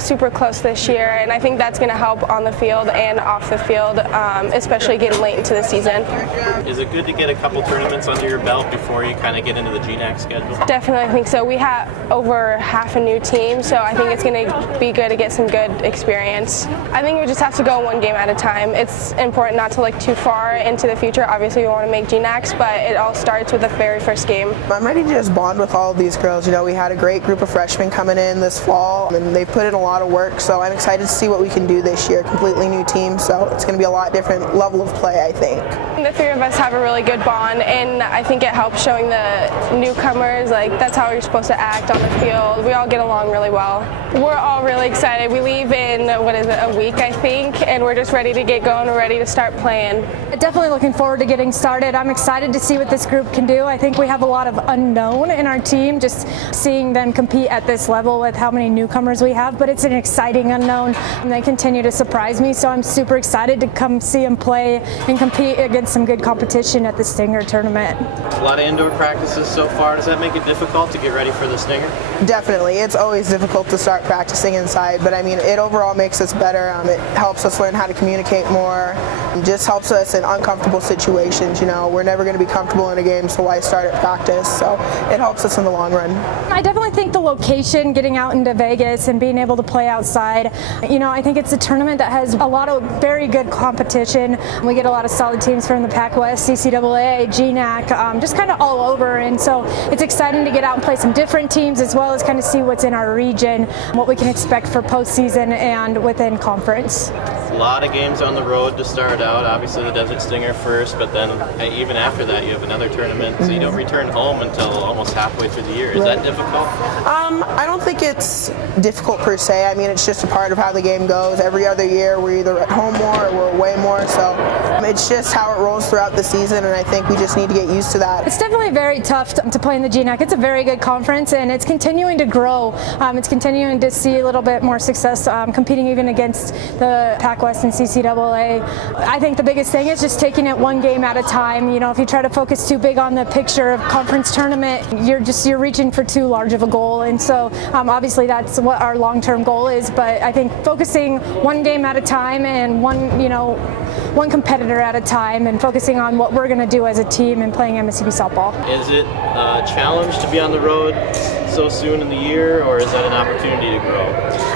all super close this year, and I think that's going to help on the field and off the field, especially getting late into the season. Is it good to get a couple tournaments under your belt before you kind of get into the GNAC schedule? Definitely, I think so. We have over half a new team, so I think it's going to be good to get some good experience. I think we just have to go one game at a time. It's important not to look too far into the future. Obviously, we want to make GNACs, but it all starts with the very first game. I'm ready to just bond with all of these girls. You know, we had a great group of freshmen coming in this fall, and they've put in a lot of work, so I'm excited to see what we can do this year. Completely new team, so it's going to be a lot different level of play, I think. The three of us have a really good bond, and I think it helps showing the newcomers, like, that's how you're supposed to act on the field. We all get along really well. We're all really excited. We leave in, a week, I think, and we're just ready to get going. We're ready to start playing. Definitely looking forward to getting started. I'm excited to see what this group can do. I think we have a lot of unknown in our team, just seeing them compete at this level with how many newcomers we have, but it's an exciting unknown, and they continue to surprise me, so I'm super excited to come see them play and compete against some good competition at the Stinger tournament. A lot of indoor practices so far. Does that make it difficult to get ready for the Stinger? Definitely. It's always difficult to start practicing inside, but I mean, it overall makes us better. It helps us learn how to communicate more. It just helps us in uncomfortable situations. You know, we're never going to be comfortable in a game, so why start at practice? So it helps us in the long run. I definitely think the location, getting out into Vegas and being able to play outside, you know, I think it's a tournament that has a lot of very good competition. We get a lot of solid teams from the Pac West, CCAA, GNAC, just kind of all over, and so it's exciting to get out and play some different teams as well as kind of see what's in our region, what we can expect for postseason and within conference. A lot of games on the road to start out. Obviously the Desert Stinger first, but then even after that you have another tournament, so you don't return home until almost halfway through the year. Is that difficult? I don't think it's difficult per se. I mean, it's just a part of how the game goes. Every other year we're either at home more or we're away more, so it's just how it rolls throughout the season, and I think we just need to get used to that. It's definitely very tough to play in the GNAC. It's a very good conference, and it's continuing to grow. It's continuing to see a little bit more success, competing even against the Pac West and CCAA. I think the biggest thing is just taking it one game at a time. You know, if you try to focus too big on the picture of conference tournament, you're reaching for too large of a goal, and so obviously that's what our long-term goal is, but I think focusing one game at a time and one competitor at a time, and focusing on what we're going to do as a team and playing MSUB softball. Is it a challenge to be on the road so soon in the year, or is that an opportunity to grow?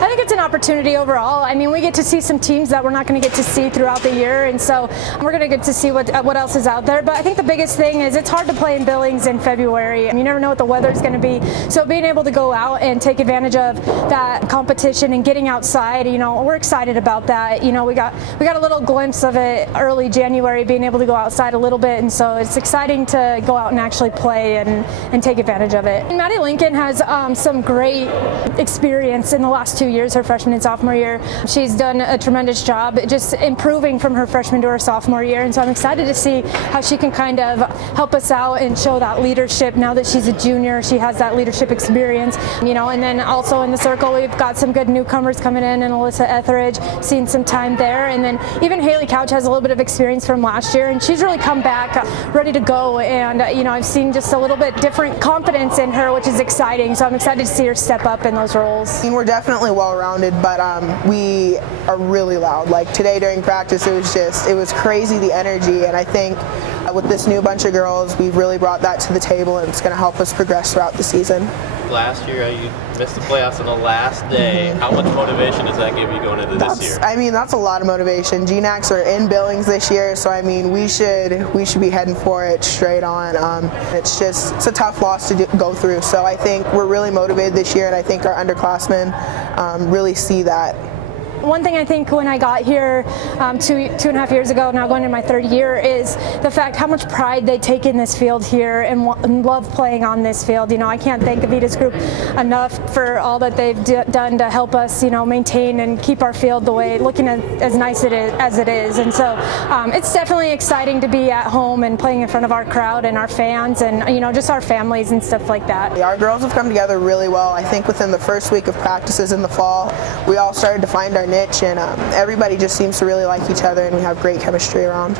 I think it's an opportunity overall. I mean, we get to see some teams that we're not going to get to see throughout the year, and so we're going to get to see what else is out there. But I think the biggest thing is it's hard to play in Billings in February. You never know what the weather's going to be. So being able to go out and take advantage of that competition and getting outside, you know, we're excited about that. You know, we got a little glimpse of it early January, being able to go outside a little bit, and so it's exciting to go out and actually play and take advantage of it. And Maddie Lincoln has some great experience in the last 2 years, her freshman and sophomore year. She's done a tremendous job just improving from her freshman to her sophomore year, and so I'm excited to see how she can kind of help us out and show that leadership. Now that she's a junior, she has that leadership experience, you know. And then also in the circle we've got some good newcomers coming in, and Alyssa Etheridge, seen some time there, and then even Haley Couch has a little bit of experience from last year, and she's really come back ready to go, and you know, I've seen just a little bit different confidence in her, which is exciting, so I'm excited to see her step up in those roles. I mean, we're definitely well-rounded, but we are really loud. Like today during practice, it was crazy, the energy, and I think with this new bunch of girls, we've really brought that to the table, and it's going to help us progress throughout the season. Last year you missed the playoffs on the last day. How much motivation does that give you going into this year? I mean, that's a lot of motivation. GNACs are in Billings this year, so I mean, we should be heading for it straight on. It's a tough loss to go through, so I think we're really motivated this year, and I think our underclassmen really see that. One thing I think when I got here 2.5 years ago, now going into my third year, is the fact how much pride they take in this field here and love playing on this field. You know, I can't thank Avita's group enough for all that they've done to help us, you know, maintain and keep our field the way, looking as nice as it is. And so it's definitely exciting to be at home and playing in front of our crowd and our fans and, you know, just our families and stuff like that. Our girls have come together really well. I think within the first week of practices in the fall, we all started to find our niche, and everybody just seems to really like each other, and we have great chemistry around.